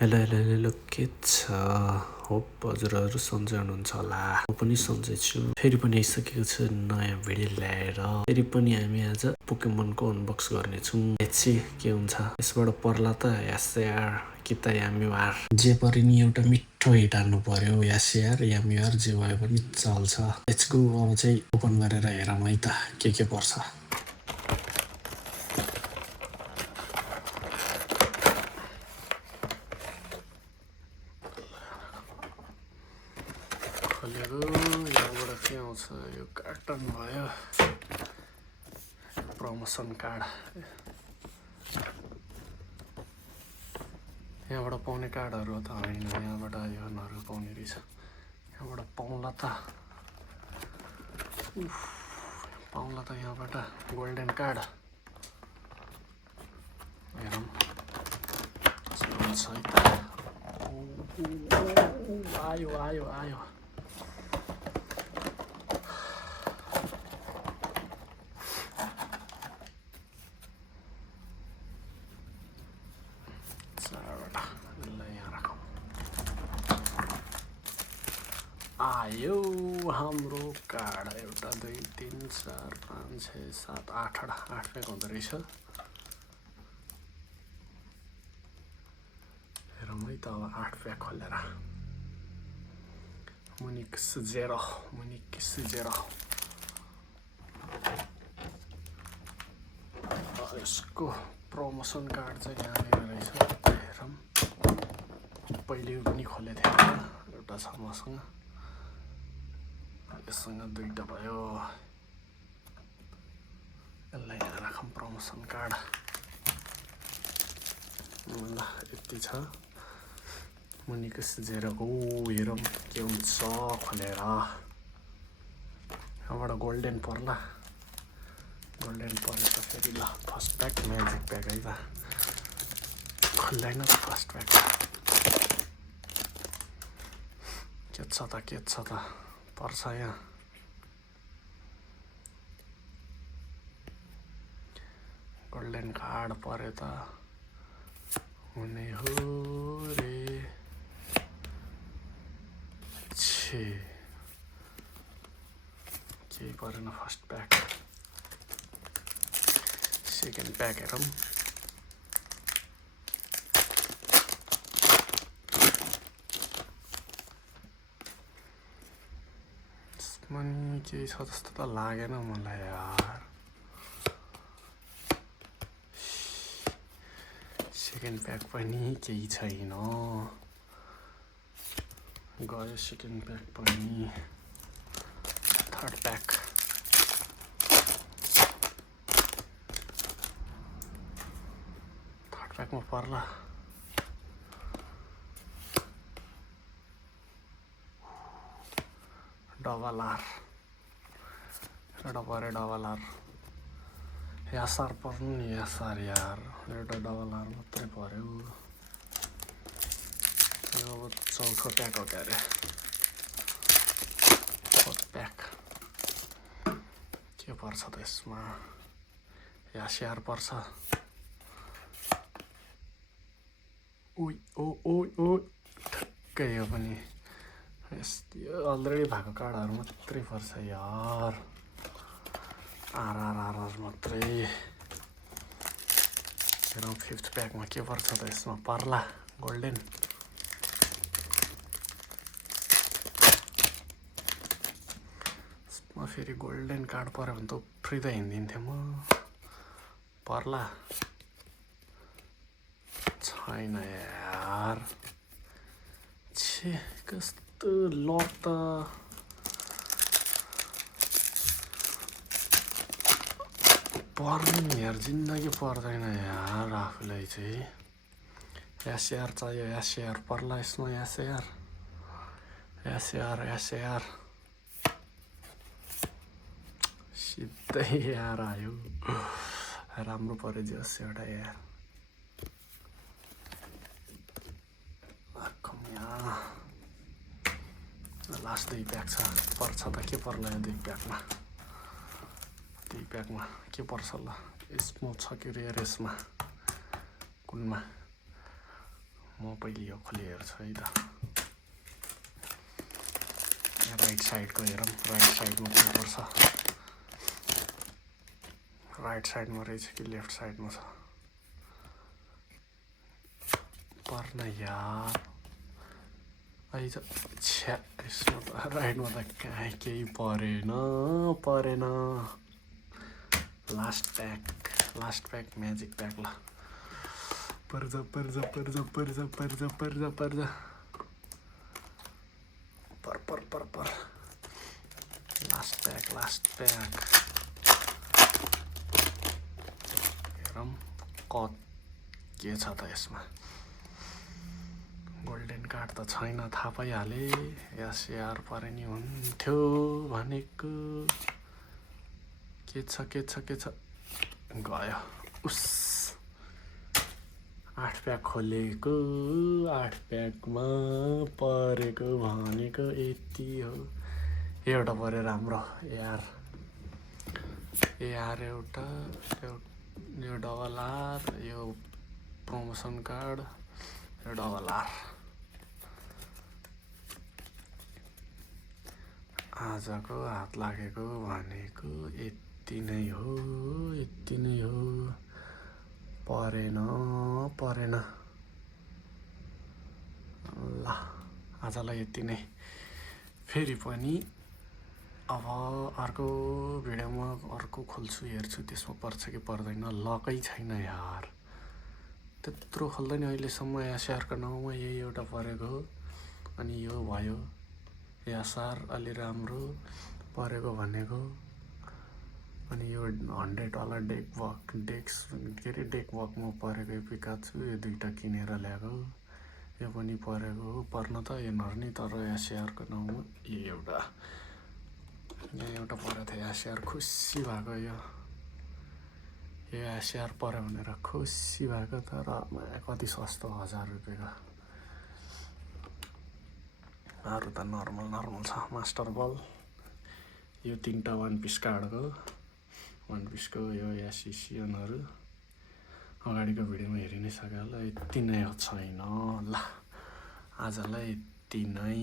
hello hello hello के छ hope हजुरहरू सन्चै हुनुहुन्छ होला म पनि सन्चै छु फेरि पनि आइसकेको छु नयाँ भिडियो ल्याएर फेरि पनि हामी आज पोकेमनको अनबक्स गर्नेछौँ हेर्छु के हुन्छ यसबाट पर्ला त यार कि त याम्युआर जे परि नि एउटा मिठो हिट हाल्नु पर्यो याम्युआर जे भए पनि चल्छ लेट्स गो अब चाहिँ ओपन गरेर हेरौँ है त के पर्छ यहाँबाट के आउँछ यो कार्टन भयो प्रमोसन कार्ड यहाँबाट पाउने कार्डहरू त होइन यहाँबाट यो नहरू पाउने रहेछ यहाँबाट पाउँला त यहाँबाट गोल्डन कार्ड हेरौँ कस्तो हुन्छ है त आयो आयो हाम्रो कार्ड एउटा 2 3 4 5 6 7 8 प्याक हुँदो रहेछ हेरौँ है त अब 8 प्याक खोलेर मुनिकिस जेरो यसको प्रमोसन कार्ड चाहिँ यहाँनिर रहेछ हेरौँ पहिले पनि खोलेको थिएँ एउटा छ मसँग यससँग दुईटा भयो यसलाई यहाँ राखौँ प्रमोसन कार्ड ल यति छ मुनिकिस जेरोको हेरौँ के हुन्छ खोलेर यहाँबाट गोल्डन पर्ला गोल्डन पऱ्यो त फेरि ल फर्स्ट प्याक म्याजिक प्याक है त खोल्दैन त फर्स्ट प्याक के छ त पर्छ यहाँ गोल्डन कार्ड पऱ्यो त हुने हो रे केही परेन फर्स्ट प्याक सेकेन्ड प्याक हेरौँ पनि केही छ जस्तो त लागेन मलाई यार सेकेन्ड प्याक पनि केही छैन गयो सेकेन्ड प्याक पनि थर्ड प्याकमा पर्ला डबल आर यासार पर्नु नि यासार यार एउटा डबल आर मात्रै पर्यो यो अब चौथो प्याक हो क्यारे फोर्थ प्याक के पर्छ त यसमा यासियार पर्छ ओ ठक्कै यो पनि अलरेडी भएको कार्डहरू मात्रै पर्छ यार आर मात्रै हेरौँ फिफ्थ प्याकमा के पर्छ त यसमा पर्ला गोल्डन यसमा फेरि गोल्डन कार्ड पऱ्यो भने त उफ्रिँदै हिँडिदिन्थेँ म पर्ला छैन यार छे कस्तो लक त पर्ने यार जिन्दगी पर्दैन यार आफूलाई चाहिँ यासियार चाहियो यासियार पर्ला यसमा यासियार सिधै यार आयो राम्रो पऱ्यो जस एउटा यार लास्ट 2 प्याक छ पर्छ त के पर्ला यो 2 प्याकमा के पर्छ ल यसमा छ कि रेयर यसमा कुनमा म पहिले यो खोली हेर्छु है त राइट साइडको हेरौँ राइट साइडमा के पर्छ राइट साइडमा रहेछ कि लेफ्ट साइडमा छ पर्न यार आइज छ्या यसमा त राइटमा त कहीँ केही परेन लास्ट प्याक म्याजिक प्याक ल पर्छ पर लास्ट प्याक हेरौँ के छ त यसमा गोल्डन कार्ड त छैन थाहा पाइहाले यार परे नि हुन्थ्यो भनेको के छ गयो उस 8 प्याक खोलेको 8 प्याकमा परेको भनेको यति हो एउटा पऱ्यो राम्रो यार एउटा यो डबल आर यो प्रमोसन कार्ड यो डबल आर आजको हात लागेको भनेको यति नै हो परेन ल आजलाई यति नै फेरि पनि अब अर्को भिडियोमा अर्को खोल्छु हेर्छु त्यसमा पर्छ कि पर्दैन लकै छैन यार त्यत्रो खोल्दैन अहिलेसम्म एसआरको नाउँमा यही एउटा परेको हो अनि यो भयो एसआर अलि राम्रो परेको भनेको अनि यो 100 वाला डेक वकमा परेको यो पिकाचु यो दुईटा किनेर ल्याएको यो पनि परेको हो पर्न त यो नर्नी तर एसआरको नाउँमा यो एउटा परेको थियो एसआर खुसी भएको यो एसआर पर्यो भनेर खुसी भएको तर कति सस्तो 1000 रुपियाँको अरू त नर्मल छ मास्टर बल यो 3टा 1 पिस कार्डको 1 पिसको यो एसिसियनहरू अगाडिको भिडियोमा हेरि नै सक्यो होला यति नै छैन ल आजलाई यति नै